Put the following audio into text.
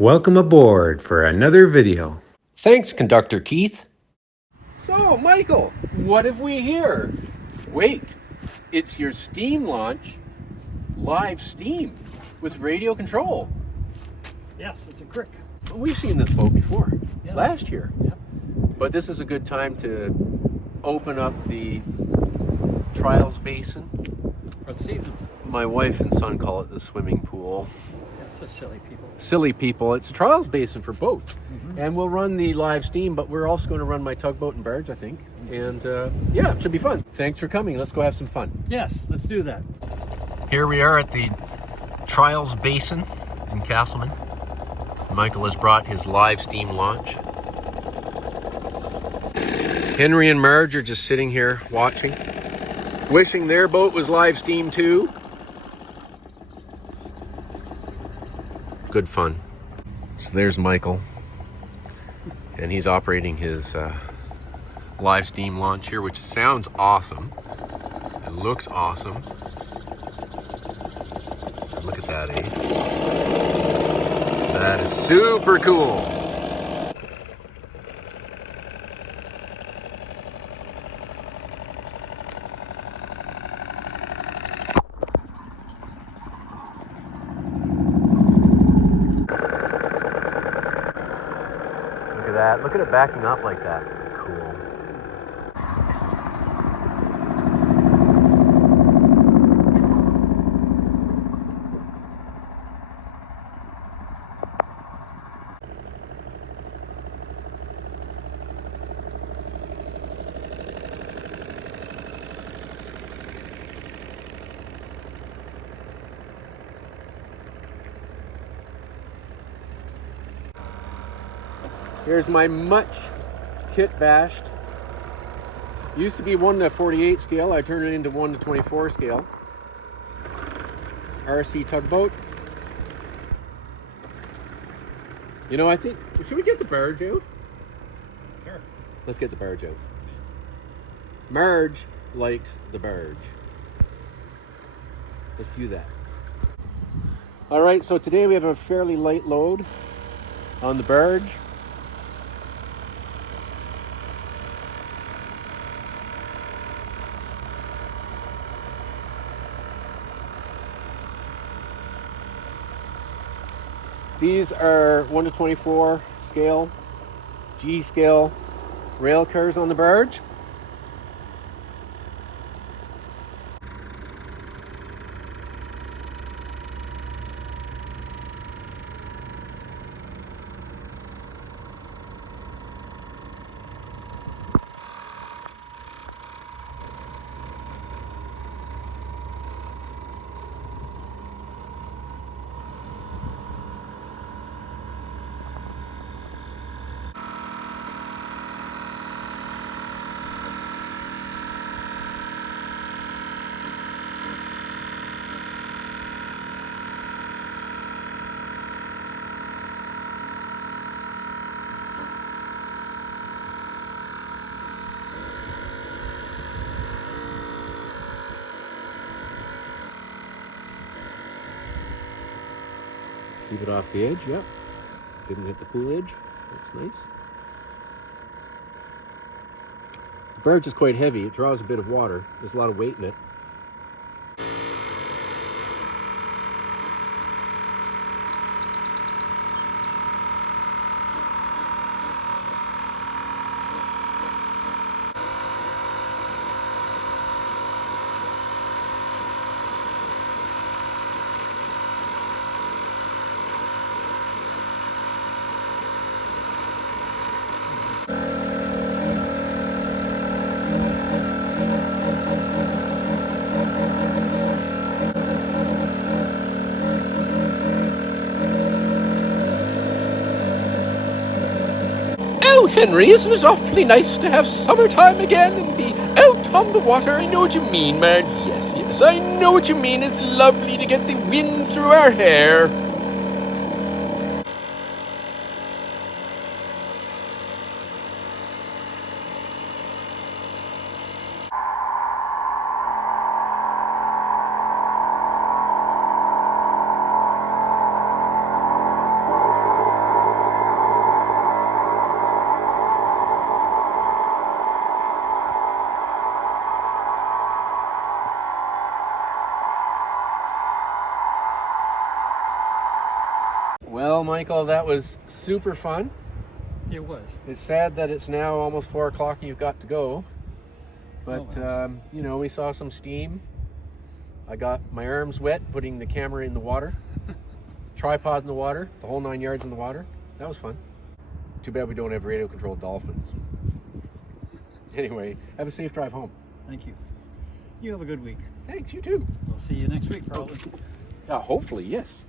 Welcome aboard for another video. Thanks, Conductor Keith. So, Michael, what have we here? Wait, it's your Steam launch, Livesteam, with radio control. Yes, it's a Krick. We've seen this boat before, Yeah. last year. Yep. But this is a good time to open up the trials basin. For the season. My wife and son call it the swimming pool. That's the silly people. Silly people, it's a trials basin for boats. And we'll run the live steam, but we're also going to run my tugboat and barge, I think. And yeah, it should be fun. Thanks for coming. Let's go have some fun. Yes, let's do that. Here we are at the trials basin in Casselman. Michael has brought his live steam launch. Henry and Marge are just sitting here watching, wishing their boat was live steam too. Good fun. So there's Michael, and he's operating his live steam launch here, which sounds awesome. It looks awesome. Look at that, eh? That is super cool. Look at that. Look at it backing up like that. Cool. Here's my much kit bashed. Used to be 1:48 scale. I turned it into 1:24 scale. RC tugboat. You know, I think, should we get the barge out? Sure. Let's get the barge out. Marge likes the barge. Let's do that. All right, so today we have a fairly light load on the barge. These are 1:24 scale, G scale rail cars on the barge. Keep it off the edge, yep. Didn't hit the pool edge. That's nice. The barge is quite heavy. It draws a bit of water. There's a lot of weight in it. Oh, Henry, isn't it awfully nice to have summertime again and be out on the water? I know what you mean, Marge. Yes, yes, I know what you mean. It's lovely to get the wind through our hair. Well, Michael, that was super fun. It was. It's sad that it's now almost 4 o'clock and you've got to go. But, well. you know, we saw some steam. I got my arms wet putting the camera in the water, tripod in the water, the whole 9 yards in the water. That was fun. Too bad we don't have radio-controlled dolphins. Anyway, have a safe drive home. Thank you. You have a good week. Thanks, you too. We'll see you next week, probably. Hopefully, yes.